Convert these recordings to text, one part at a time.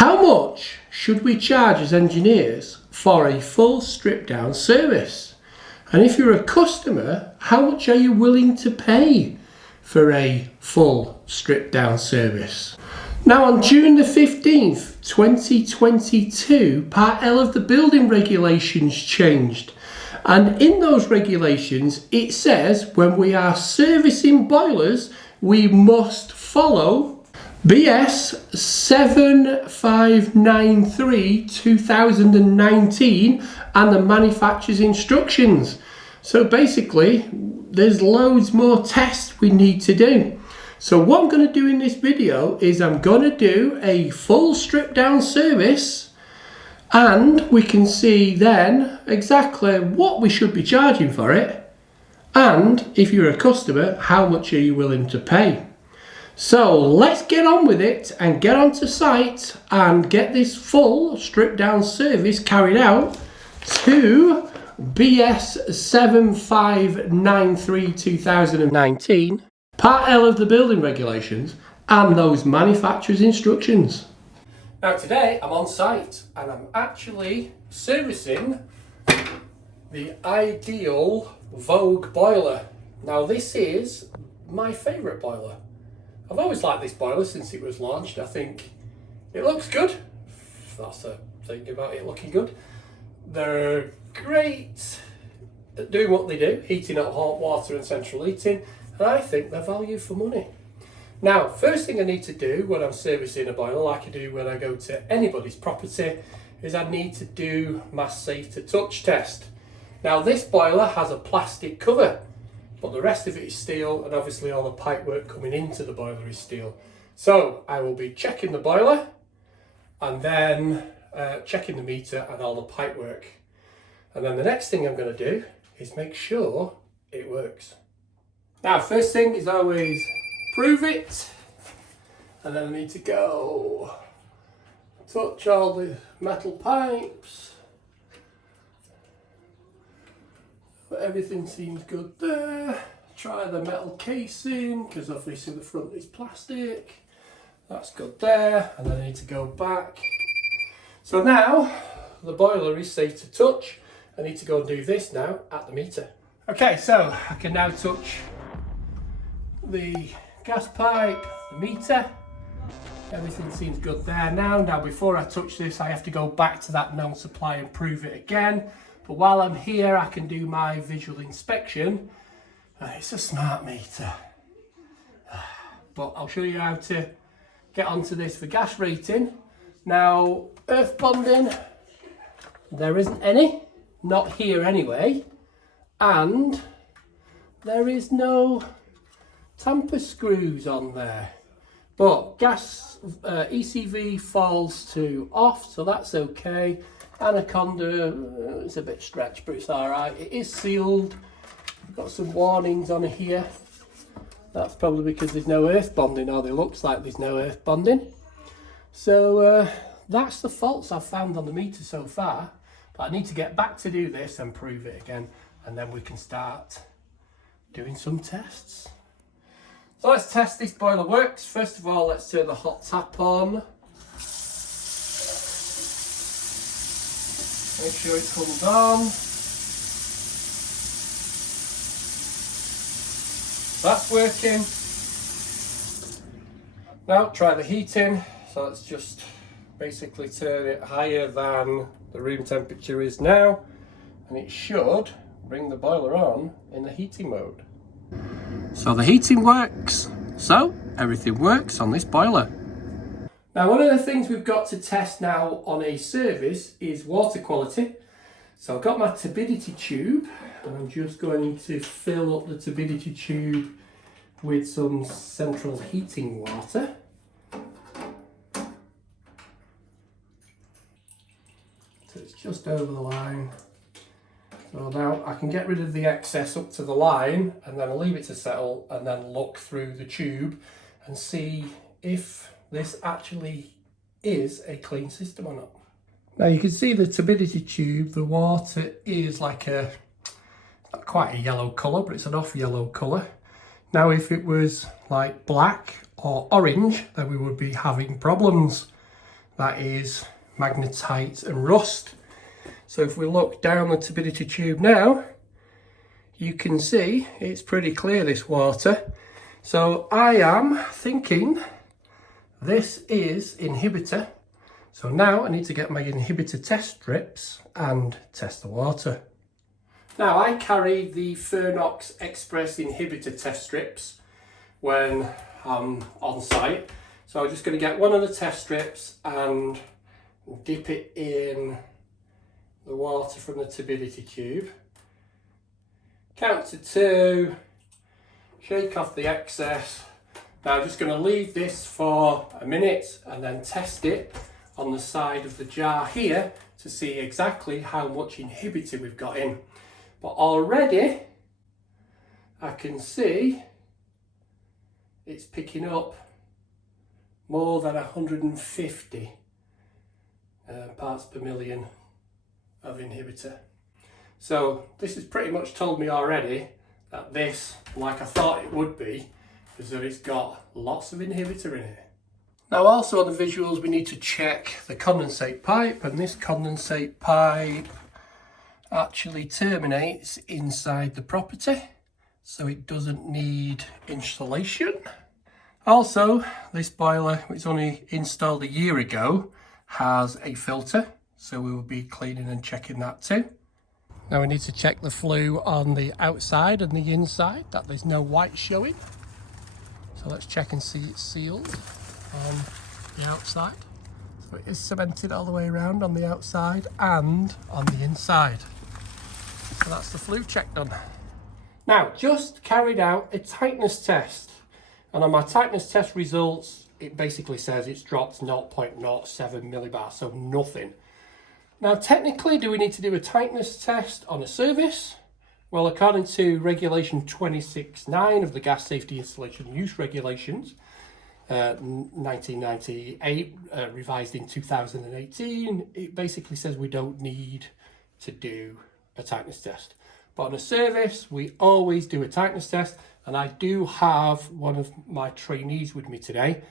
How much should we charge as engineers for a full strip down service? And if you're a customer, how much are you willing to pay for a full strip down service? Now on June the 15th, 2022, Part L of the building regulations changed. And in those regulations, it says when we are servicing boilers, we must follow BS 7593/2019 and the manufacturer's instructions. So basically, there's loads more tests we need to do. So what I'm going to do in this video is I'm going to do a full strip down service, and we can see then exactly what we should be charging for it, and if you're a customer, how much are you willing to pay. So let's get on with it and get onto site and get this full strip down service carried out to BS 7593/2019, Part L of the building regulations and those manufacturer's instructions. Now today I'm on site and I'm actually servicing the Ideal Vogue boiler. Now this is my favourite boiler. I've always liked this boiler since it was launched. I think it looks good. That's the thing about it looking good. They're great at doing what they do, heating up hot water and central heating, and I think they're value for money. Now, first thing I need to do when I'm servicing a boiler, like I do when I go to anybody's property, is I need to do my safe to touch test. Now this boiler has a plastic cover, but the rest of it is steel, and obviously all the pipework coming into the boiler is steel. So I will be checking the boiler and then checking the meter and all the pipework. And then the next thing I'm going to do is make sure it works. Now first thing is always prove it, and then I need to go touch all the metal pipes. But everything seems good there. Try the metal casing, because obviously the front is plastic. That's good there. And then I need to go back. So now the boiler is safe to touch. I need to go and do this now at the meter. Okay, so I can now touch the gas pipe, the meter. Everything seems good there now. Now before I touch this, I have to go back to that known supply and prove it again. But while I'm here, I can do my visual inspection. It's a smart meter. But I'll show you how to get onto this for gas rating. Now, earth bonding, there isn't any. Not here anyway. And there is no tamper screws on there. But gas ECV falls to off, so that's okay. Anaconda, it's a bit stretched, but it's alright. It is sealed. Got some warnings on here. That's probably because there's no earth bonding, or it looks like there's no earth bonding. So that's the faults I've found on the meter so far. But I need to get back to do this and prove it again, and then we can start doing some tests. So let's test this boiler works. First of all, let's turn the hot tap on. Make sure it comes on. That's working. Now try the heating. So let's just basically turn it higher than the room temperature is now, and it should bring the boiler on in the heating mode. So the heating works. So everything works on this boiler. Now one of the things we've got to test now on a service is water quality. So I've got my turbidity tube, and I'm just going to fill up the turbidity tube with some central heating water. So it's just over the line. So now I can get rid of the excess up to the line, and then I'll leave it to settle, and then look through the tube and see if this actually is a clean system or not. Now you can see the turbidity tube, the water is like not quite a yellow colour, but it's an off yellow colour. Now if it was like black or orange, then we would be having problems. that is magnetite and rust. So if we look down the turbidity tube now, you can see it's pretty clear, this water. So I am thinking this is inhibitor. So now I need to get my inhibitor test strips and test the water. Now I carry the Fernox Express inhibitor test strips when I'm on site. So I'm just going to get one of the test strips and dip it in the water from the turbidity tube. Count to 2, shake off the excess. Now I'm just going to leave this for a minute and then test it on the side of the jar here to see exactly how much inhibitor we've got in. But already I can see it's picking up more than 150 parts per million of inhibitor. So this has pretty much told me already that this, like I thought it would be, is that it's got lots of inhibitor in it. Now also on the visuals we need to check the condensate pipe, and this condensate pipe actually terminates inside the property, so it doesn't need insulation. Also, this boiler, which was only installed a year ago, has a filter, so we will be cleaning and checking that too. Now we need to check the flue on the outside and the inside, that there's no white showing. So let's check and see it's sealed on the outside. So it is cemented all the way around on the outside and on the inside. So that's the flue check done. Now, just carried out a tightness test. And on my tightness test results, it basically says it's dropped 0.07 millibars, so nothing. Now, technically, do we need to do a tightness test on a service? Well, according to Regulation 26.9 of the Gas Safety Installation Use Regulations, 1998, revised in 2018, it basically says we don't need to do a tightness test. But on a service, we always do a tightness test, and I do have one of my trainees with me today,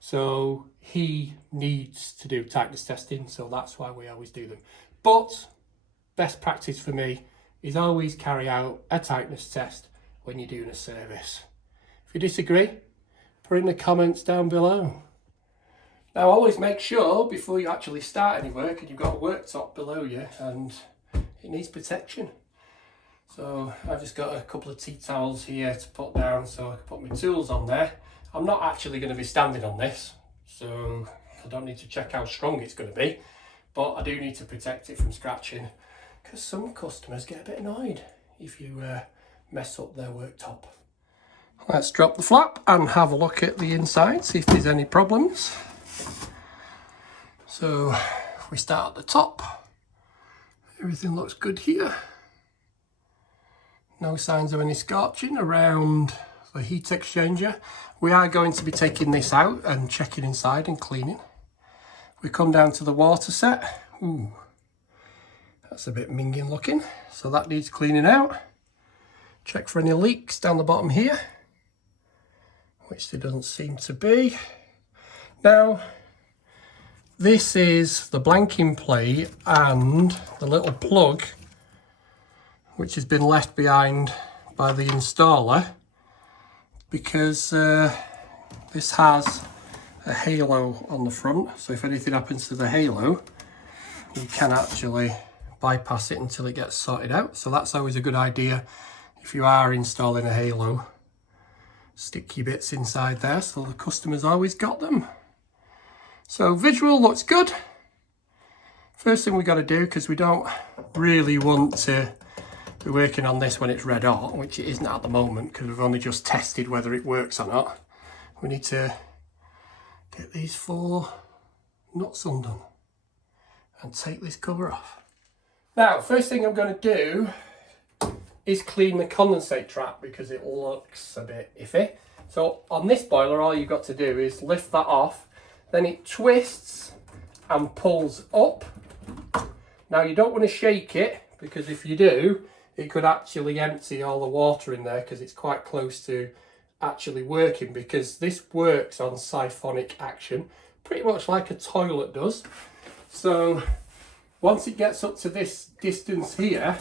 so he needs to do tightness testing, so that's why we always do them. But best practice for me is always carry out a tightness test when you're doing a service. If you disagree, put in the comments down below. Now always make sure before you actually start any work and you've got a worktop below you and it needs protection. So I've just got a couple of tea towels here to put down so I can put my tools on there. I'm not actually going to be standing on this, so I don't need to check how strong it's going to be, but I do need to protect it from scratching, because some customers get a bit annoyed if you mess up their worktop. Let's drop the flap and have a look at the inside, see if there's any problems. So if we start at the top, everything looks good here. No signs of any scorching around the heat exchanger. We are going to be taking this out and checking inside and cleaning. We come down to the water set. Ooh, that's a bit minging looking, so that needs cleaning out. Check for any leaks down the bottom here, which there doesn't seem to be. Now, this is the blanking plate and the little plug which has been left behind by the installer, because this has a halo on the front, so if anything happens to the halo you can actually bypass it until it gets sorted out. So that's always a good idea if you are installing a halo. Stick your bits inside there so the customer's always got them. So visual looks good. First thing we got to do, because we don't really want to be working on this when it's red hot, which it isn't at the moment because we've only just tested whether it works or not, we need to get these 4 nuts undone and take this cover off. Now, first thing I'm going to do is clean the condensate trap because it looks a bit iffy. So on this boiler, all you've got to do is lift that off, then it twists and pulls up. Now you don't want to shake it, because if you do, it could actually empty all the water in there, because it's quite close to actually working, because this works on siphonic action. pretty much like a toilet does. So once it gets up to this distance here,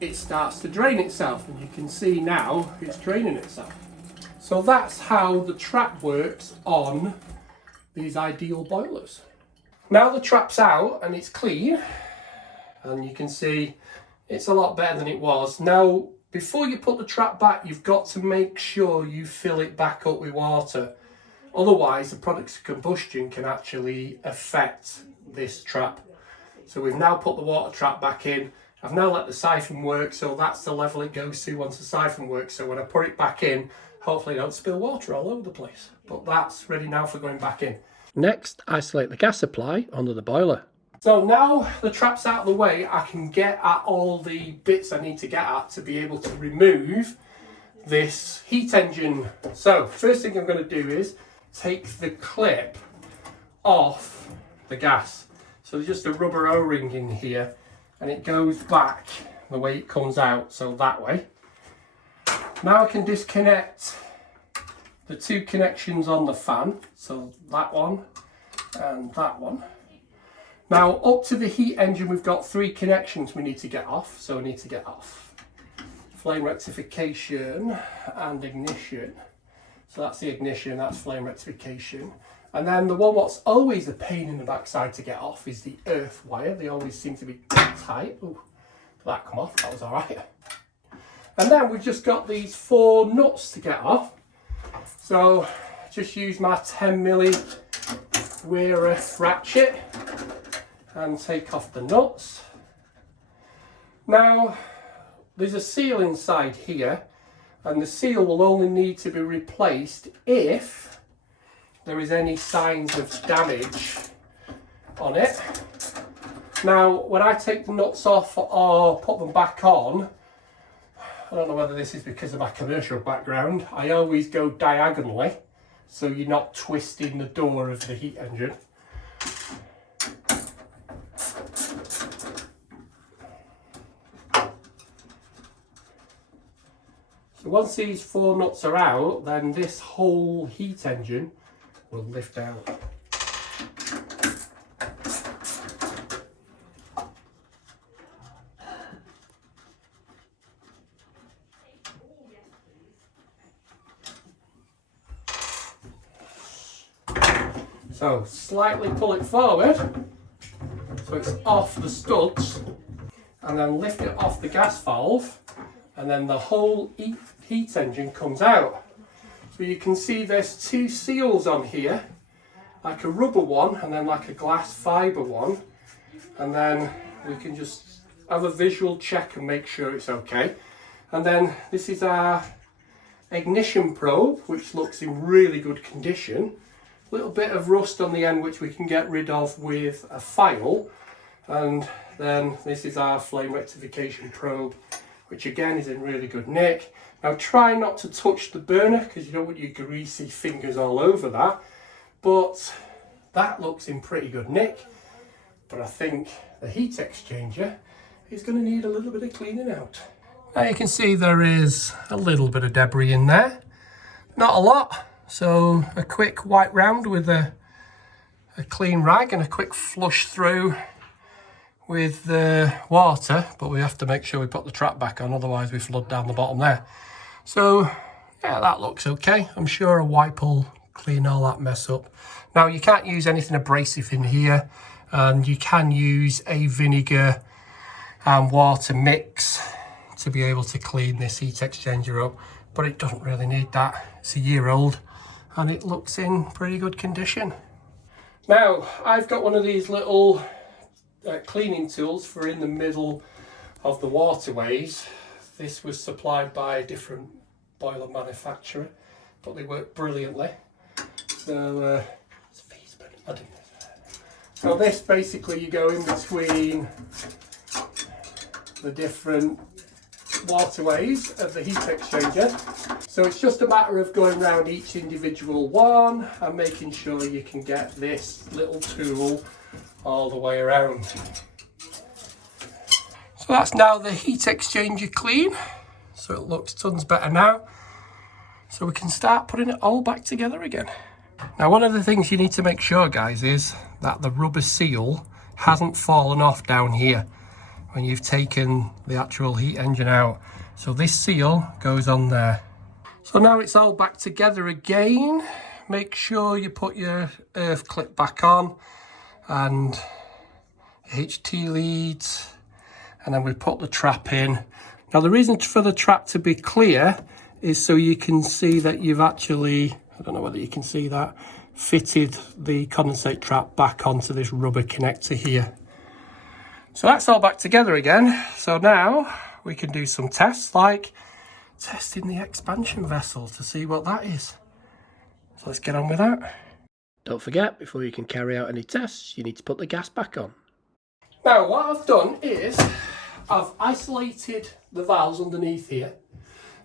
it starts to drain itself, and you can see now it's draining itself. So that's how the trap works on these ideal boilers. Now the trap's out and it's clean, and you can see it's a lot better than it was. Now, before you put the trap back, you've got to make sure you fill it back up with water. Otherwise, the products of combustion can actually affect this trap. So we've now put the water trap back in. I've now let the siphon work, so that's the level it goes to once the siphon works. So when I put it back in, hopefully I don't spill water all over the place. But that's ready now for going back in. Next, isolate the gas supply under the boiler. So now the trap's out of the way, I can get at all the bits I need to get at to be able to remove this heat engine. So first thing I'm going to do is take the clip off the gas. So there's just a rubber O-ring in here, and it goes back the way it comes out, so that way. Now I can disconnect the two connections on the fan, so that one and that one. Now up to the heat engine we've got 3 connections we need to get off, so we need to get off flame rectification and ignition. So that's the ignition, that's flame rectification. And then the one what's always a pain in the backside to get off is the earth wire. They always seem to be tight. Ooh, that come off, that was all right. And then we've just got these 4 nuts to get off. So just use my 10mm Weir ratchet and take off the nuts. Now there's a seal inside here, and the seal will only need to be replaced if there is any signs of damage on it. Now when I take the nuts off or put them back on, I don't know whether this is because of my commercial background, I always go diagonally so you're not twisting the door of the heat engine. So once these 4 nuts are out, then this whole heat engine will lift out. So slightly pull it forward so it's off the studs, and then lift it off the gas valve, and then the whole heat engine comes out. So you can see there's 2 seals on here, like a rubber one and then like a glass fibre one, and then we can just have a visual check and make sure it's okay. And then this is our ignition probe, which looks in really good condition. A little bit of rust on the end which we can get rid of with a file, and then this is our flame rectification probe, which again is in really good nick. Now try not to touch the burner because you don't want your greasy fingers all over that, but that looks in pretty good nick. But I think the heat exchanger is going to need a little bit of cleaning out. Now you can see there is a little bit of debris in there, not a lot, so a quick wipe round with a clean rag and a quick flush through with the water, but we have to make sure we put the trap back on, otherwise we flood down the bottom there. So yeah, that looks okay. I'm sure a wipe will clean all that mess up. Now you can't use anything abrasive in here, and you can use a vinegar and water mix to be able to clean this heat exchanger up, but it doesn't really need that. It's a year old and it looks in pretty good condition. Now I've got one of these little cleaning tools for in the middle of the waterways. This was supplied by a different boiler manufacturer, but they work brilliantly. So so this basically, you go in between the different waterways of the heat exchanger. So it's just a matter of going around each individual one and making sure you can get this little tool all the way around. So that's now the heat exchanger clean. So it looks tons better now. So we can start putting it all back together again. Now, one of the things you need to make sure, guys, is that the rubber seal hasn't fallen off down here when you've taken the actual heat engine out. So this seal goes on there. So now it's all back together again. Make sure you put your earth clip back on and HT leads, and then we put the trap in. Now the reason for the trap to be clear is so you can see that you've actually, I don't know whether you can see that, fitted the condensate trap back onto this rubber connector here. So that's all back together again. So now we can do some tests, like testing the expansion vessel to see what that is. So let's get on with that. Don't forget, before you can carry out any tests, you need to put the gas back on. Now what I've done is I've isolated the valves underneath here.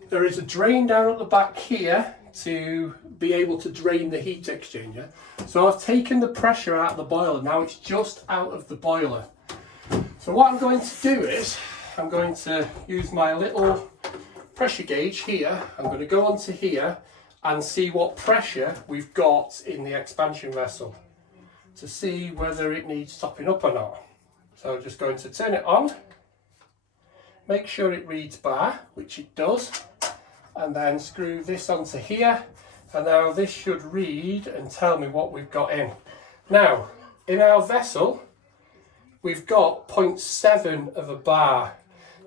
There is a drain down at the back here to be able to drain the heat exchanger. So I've taken the pressure out of the boiler. Now it's just out of the boiler. So what I'm going to do is I'm going to use my little pressure gauge here. I'm going to go onto here and see what pressure we've got in the expansion vessel to see whether it needs topping up or not. So I'm just going to turn it on, make sure it reads bar, which it does, and then screw this onto here, and now this should read and tell me what we've got in. Now, in our vessel, we've got 0.7 of a bar.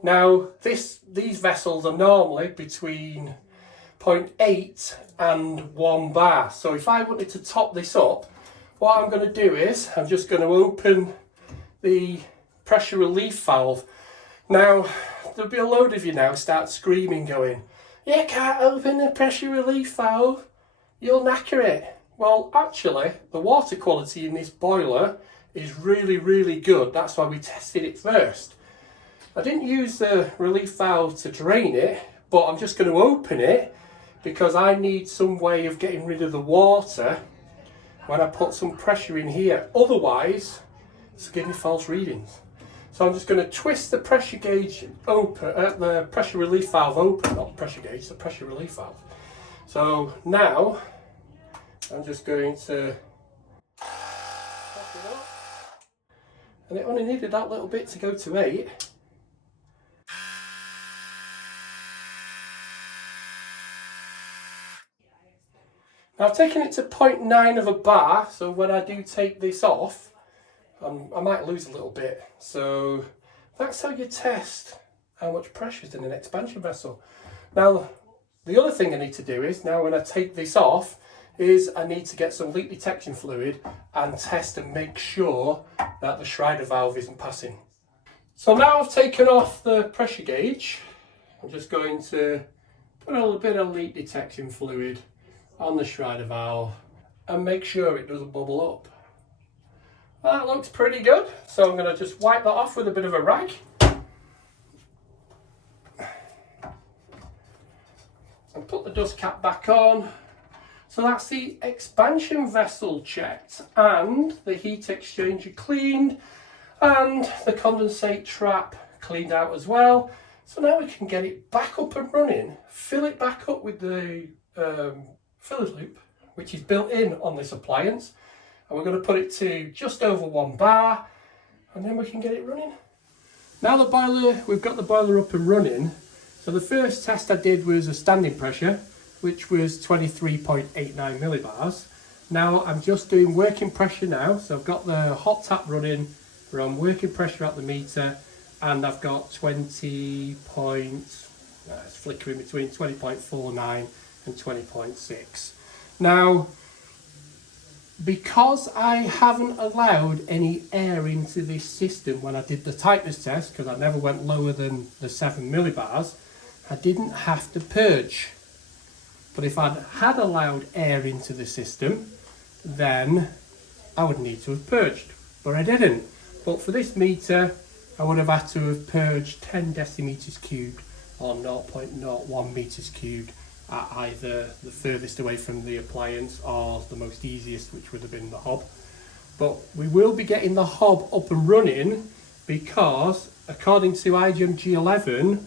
Now, these vessels are normally between 0.8 and 1 bar. So if I wanted to top this up, what I'm going to do is I'm just going to open the pressure relief valve. Now, there'll be a load of you now start screaming, going, "You can't open the pressure relief valve, you'll knacker it." Well, actually, the water quality in this boiler is really, really good. That's why we tested it first. I didn't use the relief valve to drain it, but I'm just going to open it because I need some way of getting rid of the water when I put some pressure in here. Otherwise, it's giving me false readings. So I'm just going to twist the pressure gauge open, the pressure relief valve open, not the pressure gauge, the pressure relief valve. So now I'm just going to pop it up, and it only needed that little bit to go to 8. Now I've taken it to 0.9 of a bar, so when I do take this off, I might lose a little bit. So that's how you test how much pressure is in an expansion vessel. Now the other thing I need to do is, now when I take this off, is I need to get some leak detection fluid and test and make sure that the Schreider valve isn't passing. So now I've taken off the pressure gauge, I'm just going to put a little bit of leak detection fluid on the Schreider valve and make sure it doesn't bubble up. That looks pretty good, so I'm going to just wipe that off with a bit of a rag. And put the dust cap back on. So that's the expansion vessel checked, and the heat exchanger cleaned, and the condensate trap cleaned out as well. So now we can get it back up and running, fill it back up with the filler loop, which is built in on this appliance, and we're going to put it to just over 1 bar, and then we can get it running. Now we've got the boiler up and running. So the first test I did was a standing pressure, which was 23.89 millibars. Now I'm just doing working pressure now, so I've got the hot tap running, we're on working pressure at the meter, and I've got 20 point, it's flickering between 20.49 and 20.6. Now, because I haven't allowed any air into this system when I did the tightness test, because I never went lower than the 7 millibars, I didn't have to purge. But if I'd had allowed air into the system, then I would need to have purged, but I didn't. But for this meter, I would have had to have purged 10 decimeters cubed or 0.01 meters cubed at either the furthest away from the appliance or the most easiest, which would have been the hob. But we will be getting the hob up and running because, according to IGEM G11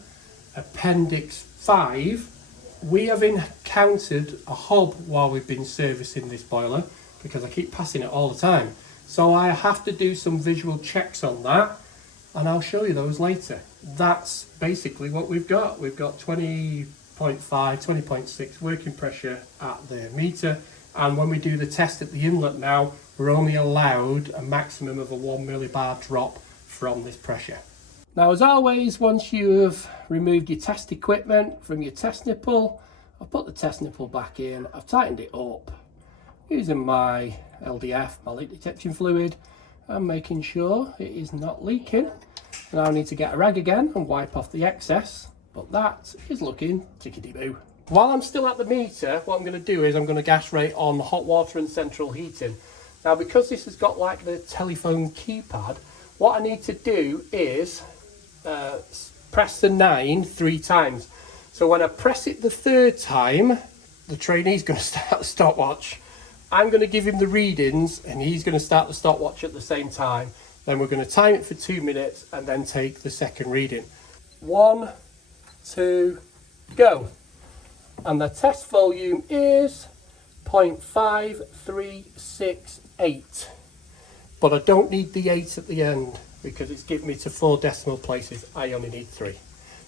Appendix 5, we have encountered a hob while we've been servicing this boiler, because I keep passing it all the time. So I have to do some visual checks on that, and I'll show you those later. That's basically what we've got. We've got 20.5, 20.6 working pressure at the meter, and when we do the test at the inlet now, we're only allowed a maximum of a 1 millibar drop from this pressure. Now, as always, once you have removed your test equipment from your test nipple, I've put the test nipple back in, I've tightened it up using my LDF, my leak detection fluid, and making sure it is not leaking. Now I need to get a rag again and wipe off the excess, but that is looking tickety-boo. While I'm still at the meter, what I'm going to do is I'm going to gas rate on the hot water and central heating. Now, because this has got like the telephone keypad, what I need to do is press the 9 3 times. So when I press it the 3rd time, the trainee's going to start the stopwatch. I'm going to give him the readings and he's going to start the stopwatch at the same time. Then we're going to time it for 2 minutes and then take the second reading. 1, 2, go. And the test volume is 0.5368. But I don't need the 8 at the end, because it's given me to 4 decimal places. I only need 3.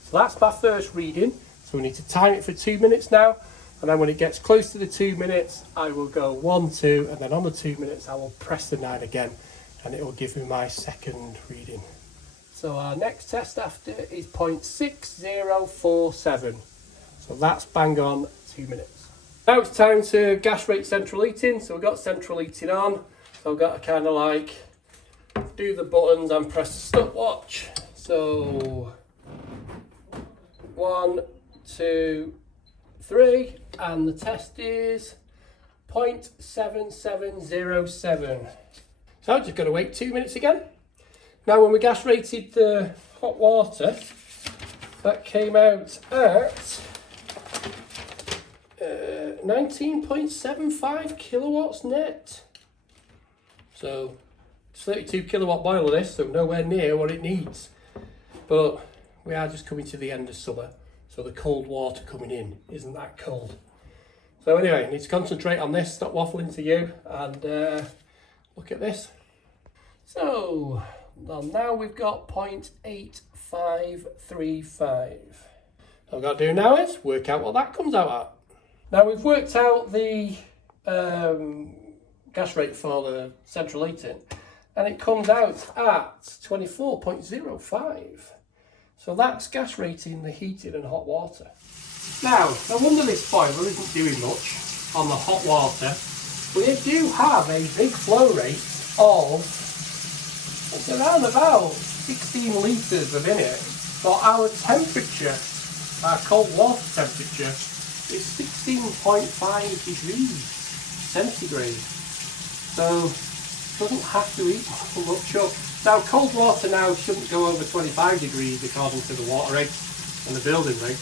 So that's my first reading. So we need to time it for 2 minutes now. And then when it gets close to the 2 minutes, I will go 1, 2, and then on the 2 minutes, I will press the 9 again, and it will give me my second reading. So our next test after is 0.6047. So that's bang on 2 minutes. Now it's time to gas rate central heating. So we've got central heating on. So I've got to kind of like do the buttons and press the stopwatch. So 1, 2, 3, and the test is 0.7707. So I'm just going to wait 2 minutes again. Now, when we gas rated the hot water, that came out at 19.75 kilowatts net. So it's 32 kilowatt boiler this, so nowhere near what it needs. But we are just coming to the end of summer, so the cold water coming in isn't that cold. So anyway, I need to concentrate on this, stop waffling to you, and look at this. So well, now we've got 0.8535. All I've got to do now is work out what that comes out at. Now we've worked out the gas rate for the central heating, and it comes out at 24.05. So that's gas rating the heating and hot water. Now, no wonder this boiler isn't doing much on the hot water. We do have a big flow rate of, it's around about 16 litres a minute, but our temperature, our cold water temperature, is 16.5 degrees centigrade. So it doesn't have to heat much up. Now, cold water now shouldn't go over 25 degrees according to the water regs and the building regs.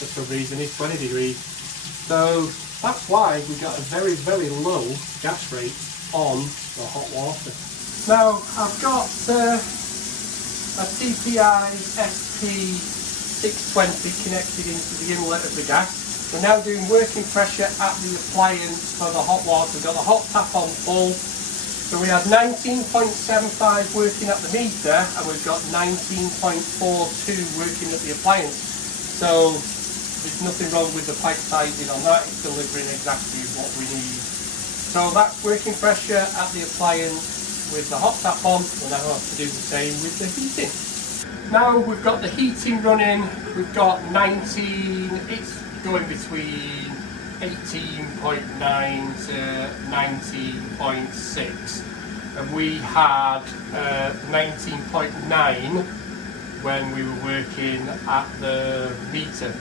For some reason it's 20 degrees. So that's why we got a very, very low gas rate on the hot water. Now, I've got a TPI SP620 connected into the inlet of the gas. We're now doing working pressure at the appliance for the hot water. We've got the hot tap on full. So we had 19.75 working at the meter, and we've got 19.42 working at the appliance. So there's nothing wrong with the pipe sizing on that. It's delivering exactly what we need. So that's working pressure at the appliance with the hot tap on. We'll now have to do the same with the heating. Now we've got the heating running. We've got 19, it's going between 18.9 to 19.6, and we had 19.9 when we were working at the meter.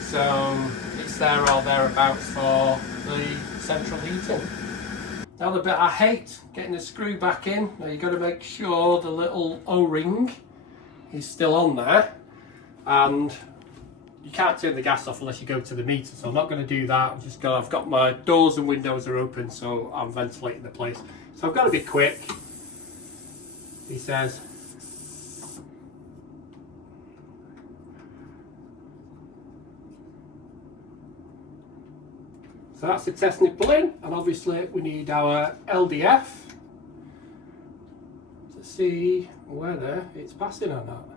So it's there or thereabouts for the central heating. Now the bit I hate, getting the screw back in. Now you've got to make sure the little O-ring is still on there, and you can't turn the gas off unless you go to the meter, so I'm not going to do that. I've got my doors and windows are open, so I'm ventilating the place. So I've got to be quick, he says. So that's the test nipple in, and obviously we need our LDF to see whether it's passing or not.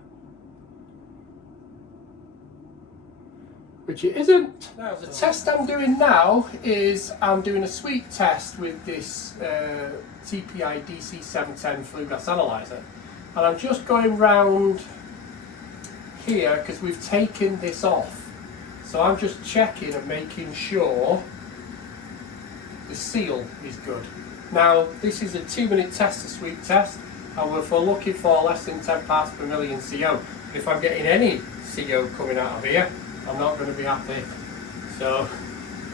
Which it isn't. Now the test I'm doing now is I'm doing a sweep test with this TPI DC710 flue gas analyzer, and I'm just going round here because we've taken this off, so I'm just checking and making sure the seal is good. Now this is a 2-minute test, a sweep test, and if we're looking for less than 10 parts per million CO, if I'm getting any CO coming out of here, I'm not going to be happy. So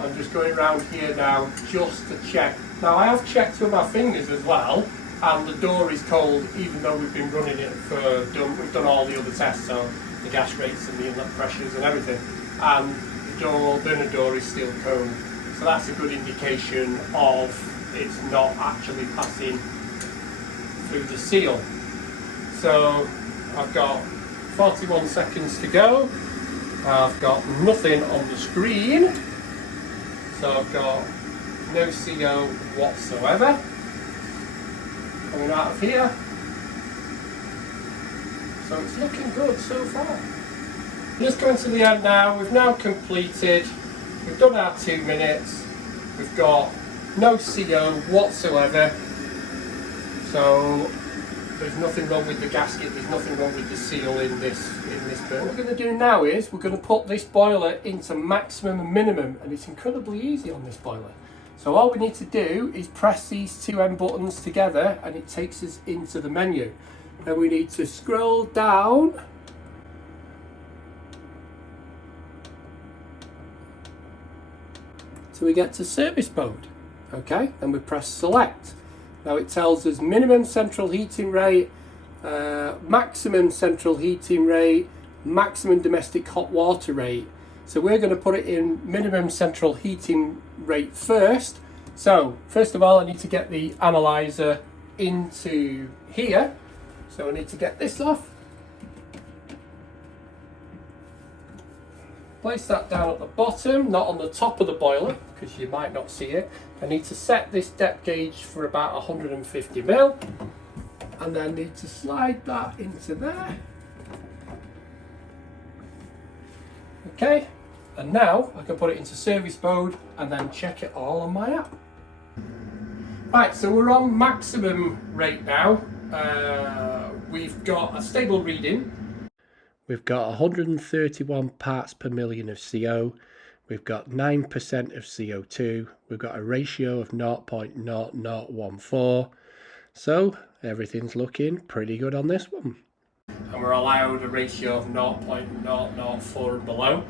I'm just going around here now just to check. Now I have checked with my fingers as well, and the door is cold even though we've been running it we've done all the other tests, so the gas rates and the inlet pressures and everything, and the burner door is still cold. So that's a good indication of it's not actually passing through the seal. So I've got 41 seconds to go. I've got nothing on the screen, so I've got no CO whatsoever coming out of here. So it's looking good so far. Just going to the end now. We've now completed. We've done our 2 minutes. We've got no CO whatsoever. So there's nothing wrong with the gasket. There's nothing wrong with the seal in this burner. What we're going to do now is we're going to put this boiler into maximum and minimum, and it's incredibly easy on this boiler. So all we need to do is press these two M buttons together, and it takes us into the menu. Then we need to scroll down till we get to service mode. Okay, then we press select. Now it tells us minimum central heating rate, maximum central heating rate, maximum domestic hot water rate. So we're going to put it in minimum central heating rate first. So first of all, I need to get the analyzer into here. So I need to get this off. Place that down at the bottom, not on the top of the boiler, because you might not see it. I need to set this depth gauge for about 150 mil, and then need to slide that into there. Okay, and now I can put it into service mode and then check it all on my app. Right, so we're on maximum rate now. We've got a stable reading. We've got 131 parts per million of CO. We've got 9% of CO2. We've got a ratio of 0.0014. So everything's looking pretty good on this one. And we're allowed a ratio of 0.004 and below.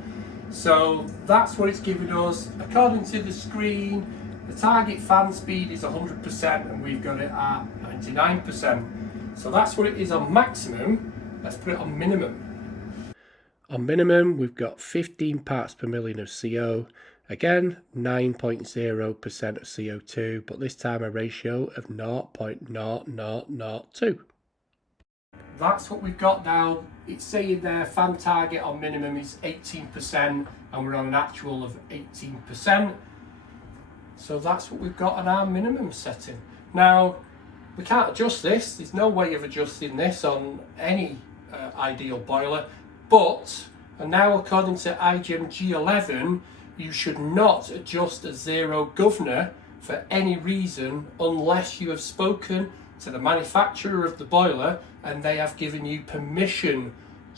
So that's what it's giving us. According to the screen, the target fan speed is 100% and we've got it at 99%. So that's what it is on maximum. Let's put it on minimum. On minimum, we've got 15 parts per million of CO. Again, 9.0% of CO2, but this time a ratio of 0.0002. That's what we've got now. It's saying there fan target on minimum is 18% and we're on an actual of 18%. So that's what we've got on our minimum setting. Now, we can't adjust this. There's no way of adjusting this on any ideal boiler. But, and now according to IGEM G11, you should not adjust a zero governor for any reason unless you have spoken to the manufacturer of the boiler and they have given you permission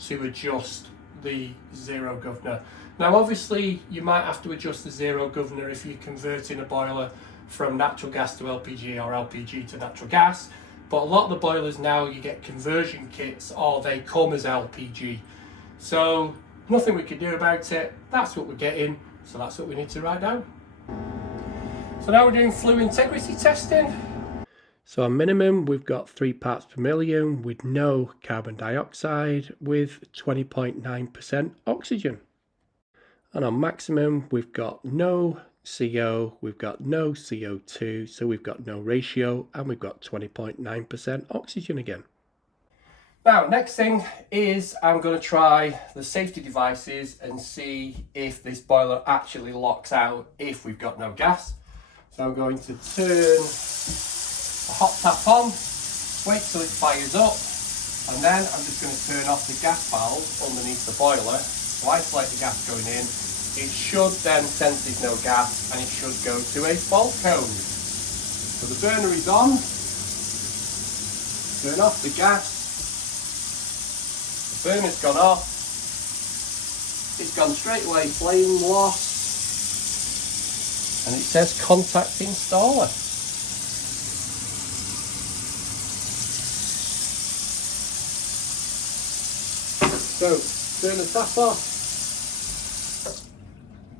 to adjust the zero governor. Now obviously you might have to adjust the zero governor if you're converting a boiler from natural gas to LPG or LPG to natural gas, but a lot of the boilers now you get conversion kits or they come as LPG. So nothing we can do about it. That's what we're getting. So that's what we need to write down. So now we're doing flue integrity testing. So on minimum, we've got 3 parts per million with no carbon dioxide with 20.9% oxygen. And on maximum, we've got no CO, we've got no CO2, so we've got no ratio, and we've got 20.9% oxygen again. Now, next thing is I'm going to try the safety devices and see if this boiler actually locks out if we've got no gas. So I'm going to turn the hot tap on, wait till it fires up, and then I'm just going to turn off the gas valve underneath the boiler to isolate the gas going in. It should then sense there's no gas and it should go to a fault code. So the burner is on, turn off the gas, the burner's gone off, it's gone straight away flame loss, and it says contact installer. So turn the tap off,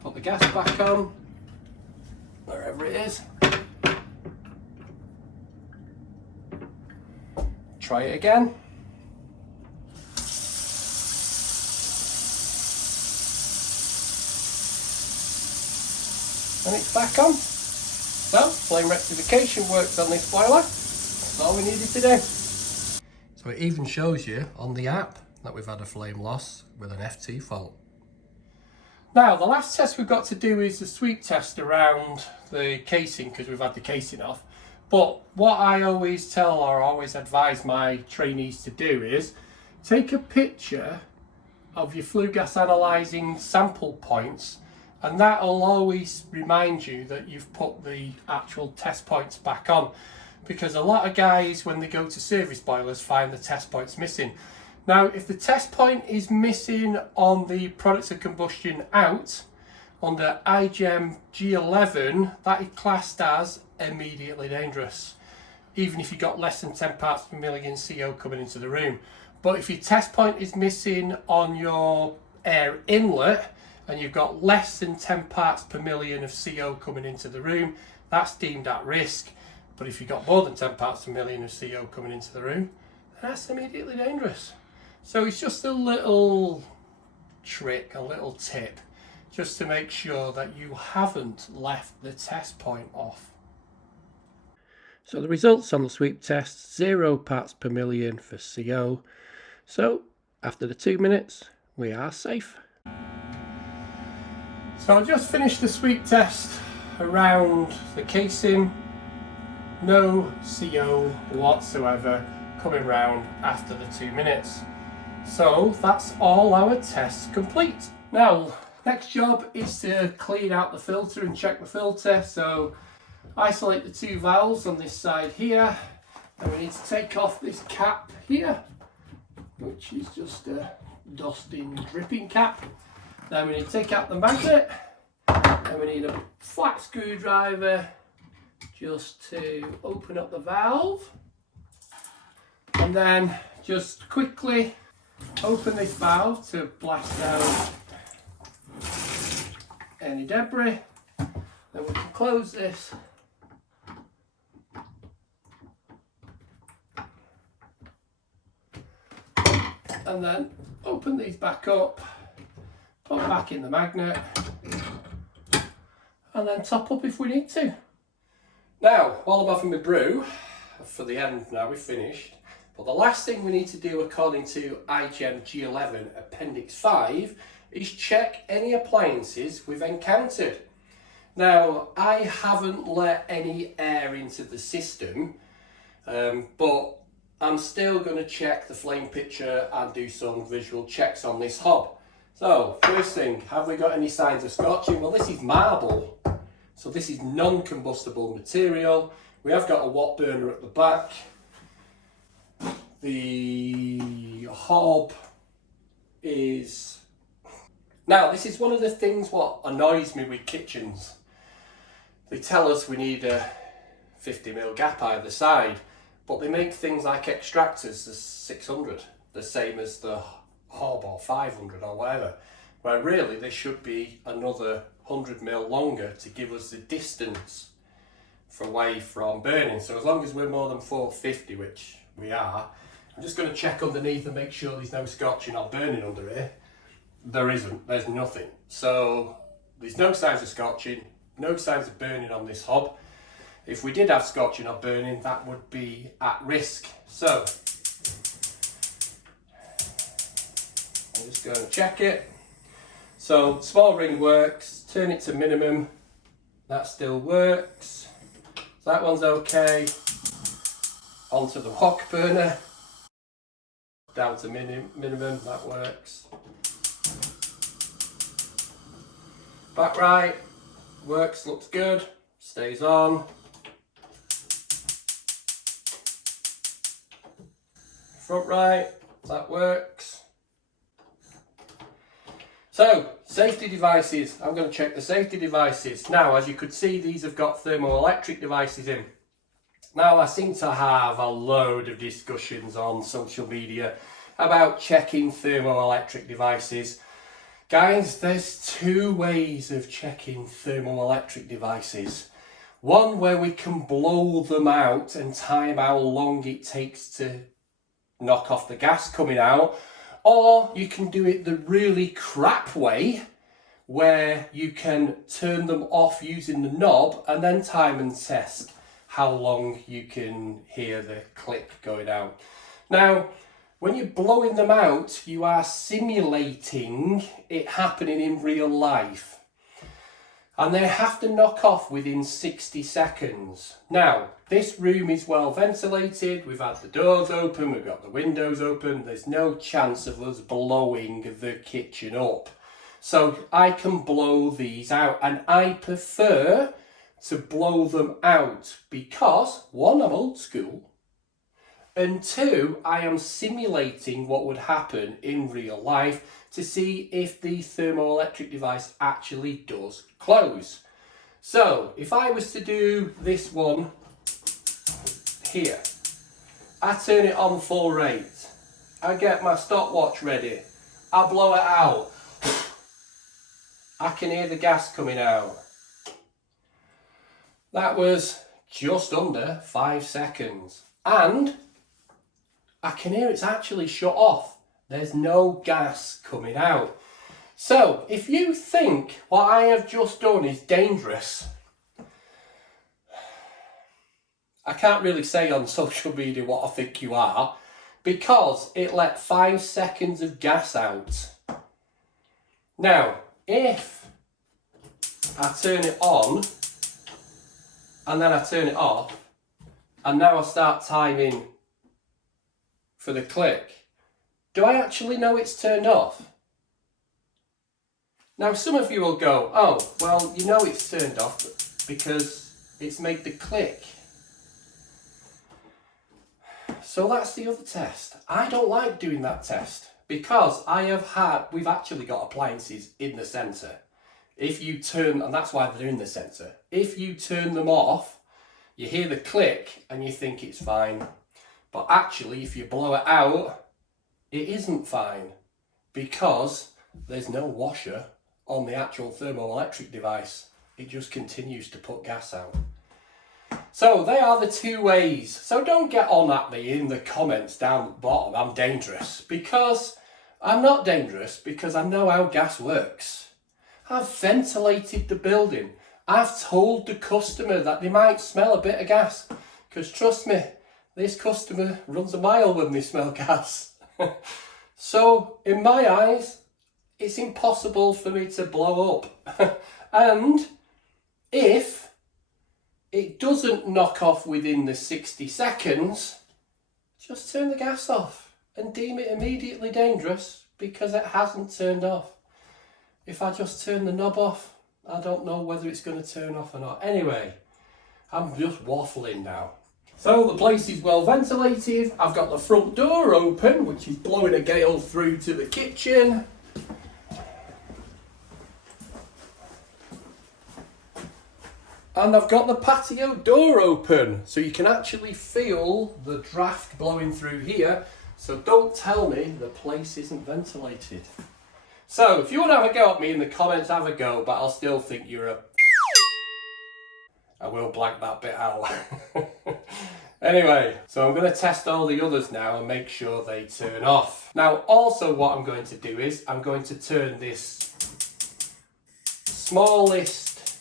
put the gas back on, wherever it is. Try it again. And it's back on. So, flame rectification works on this boiler. That's all we needed to do. So it even shows you on the app that we've had a flame loss with an FT fault. Now, the last test we've got to do is the sweep test around the casing, because we've had the casing off. But what I always tell or always advise my trainees to do is take a picture of your flue gas analysing sample points, and that will always remind you that you've put the actual test points back on, because a lot of guys, when they go to service boilers, find the test points missing. Now, if the test point is missing on the products of combustion out, under IGEM G11, that is classed as immediately dangerous, even if you got less than 10 parts per million CO coming into the room. But if your test point is missing on your air inlet and you've got less than 10 parts per million of CO coming into the room, that's deemed at risk. But if you've got more than 10 parts per million of CO coming into the room, that's immediately dangerous. So it's just a little trick, a little tip, just to make sure that you haven't left the test point off. So the results on the sweep test, 0 parts per million for CO. So after the 2 minutes, we are safe. So I just finished the sweep test around the casing. No CO whatsoever coming round after the 2 minutes. So that's all our tests complete. Now, next job is to clean out the filter and check the filter. So isolate the 2 valves on this side here, and we need to take off this cap here, which is just a dusting dripping cap. Then we need to take out the magnet, and we need a flat screwdriver just to open up the valve, and then just quickly open this valve to blast out any debris. Then we can close this and then open these back up, put back in the magnet, and then top up if we need to. Now, while I'm having my brew, for the end now, we've finished, but the last thing we need to do according to IGEM G11 Appendix 5 is check any appliances we've encountered. Now, I haven't let any air into the system, but I'm still going to check the flame picture and do some visual checks on this hob. So, first thing, have we got any signs of scorching? Well, this is marble, so this is non-combustible material. We have got a watt burner at the back. The hob is... Now, this is one of the things what annoys me with kitchens. They tell us we need a 50mm gap either side, but they make things like extractors as 600, the same as the hob, or 500 or whatever, where really they should be another 100mm longer to give us the distance away from burning. So as long as we're more than 450, which we are, I'm just going to check underneath and make sure there's no scorching or burning under here. There isn't, there's nothing. So there's no signs of scorching, no signs of burning on this hob. If we did have scorching or burning, that would be at risk. So I'm just going to check it. So small ring works, turn it to minimum, that still works. So that one's okay. Onto the wok burner, down to minimum, that works. Back right, works, looks good, stays on. Front right, that works. So, safety devices. I'm going to check the safety devices. Now, as you could see, these have got thermoelectric devices in. Now, I seem to have a load of discussions on social media about checking thermoelectric devices. Guys, there's two ways of checking thermoelectric devices. One where we can blow them out and time how long it takes to knock off the gas coming out. Or you can do it the really crap way, where you can turn them off using the knob and then time and test how long you can hear the click going out. Now, when you're blowing them out, you are simulating it happening in real life. And they have to knock off within 60 seconds. Now, this room is well ventilated, we've had the doors open, we've got the windows open, there's no chance of us blowing the kitchen up. So I can blow these out, and I prefer to blow them out because, one, I'm old school, and two, I am simulating what would happen in real life to see if the thermoelectric device actually does close. So if I was to do this one here, I turn it on full rate, I get my stopwatch ready, I blow it out, I can hear the gas coming out. That was just under 5 seconds, and I can hear it's actually shut off. There's no gas coming out. So if you think what I have just done is dangerous, I can't really say on social media what I think you are, because it let 5 seconds of gas out. Now, if I turn it on and then I turn it off, and now I start timing for the click, do I actually know it's turned off? Now, some of you will go, oh, well, you know it's turned off because it's made the click. So that's the other test. I don't like doing that test because we've actually got appliances in the centre. If you turn, and that's why they're in the centre, if you turn them off, you hear the click and you think it's fine. But actually, if you blow it out, it isn't fine because there's no washer on the actual thermoelectric device. It just continues to put gas out. So they are the two ways. So don't get on at me in the comments down the bottom, I'm dangerous, because I'm not dangerous, because I know how gas works. I've ventilated the building. I've told the customer that they might smell a bit of gas, because trust me, this customer runs a mile when they smell gas. So in my eyes, it's impossible for me to blow up. And if it doesn't knock off within the 60 seconds, just turn the gas off and deem it immediately dangerous because it hasn't turned off. If I just turn the knob off, I don't know whether it's going to turn off or not. Anyway, I'm just waffling now. So the place is well ventilated. I've got the front door open, which is blowing a gale through to the kitchen. And I've got the patio door open, so you can actually feel the draft blowing through here. So don't tell me the place isn't ventilated. So if you want to have a go at me in the comments, have a go, but I'll still think you're a... I will blank that bit out. Anyway, so I'm going to test all the others now and make sure they turn off. Now, also what I'm going to do is I'm going to turn this smallest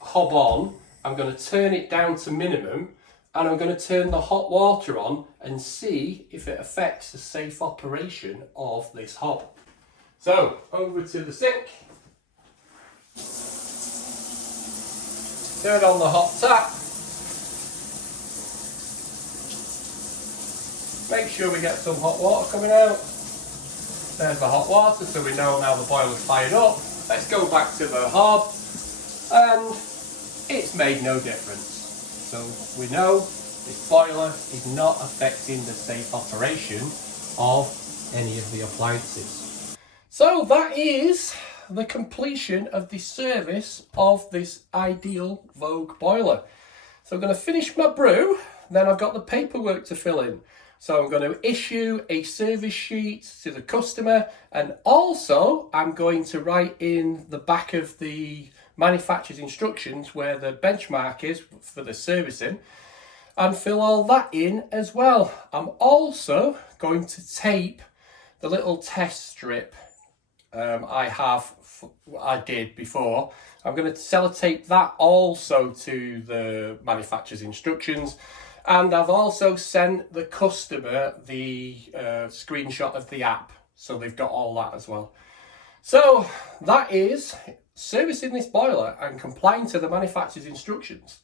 hob on. I'm going to turn it down to minimum, and I'm going to turn the hot water on and see if it affects the safe operation of this hob. So, over to the sink. Turn on the hot tap. Make sure we get some hot water coming out. There's the hot water, so we know now the boiler's fired up. Let's go back to the hob, and it's made no difference. So we know this boiler is not affecting the safe operation of any of the appliances. So that is the completion of the service of this ideal Vogue boiler. So I'm going to finish my brew, then I've got the paperwork to fill in. So I'm going to issue a service sheet to the customer, and also I'm going to write in the back of the manufacturer's instructions where the benchmark is for the servicing, and fill all that in as well. I'm also going to tape the little test strip I did before. I'm going to sellotape that also to the manufacturer's instructions. And I've also sent the customer the screenshot of the app, so they've got all that as well. So that is servicing this boiler and complying to the manufacturer's instructions.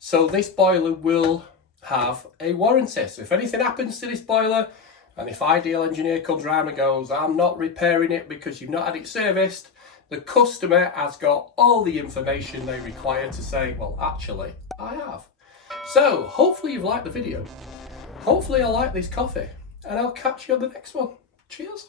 So this boiler will have a warranty. So if anything happens to this boiler, and if Ideal Engineer comes around and goes, I'm not repairing it because you've not had it serviced, the customer has got all the information they require to say, well, actually, I have. So, hopefully you've liked the video. Hopefully I like this coffee. And I'll catch you on the next one. Cheers.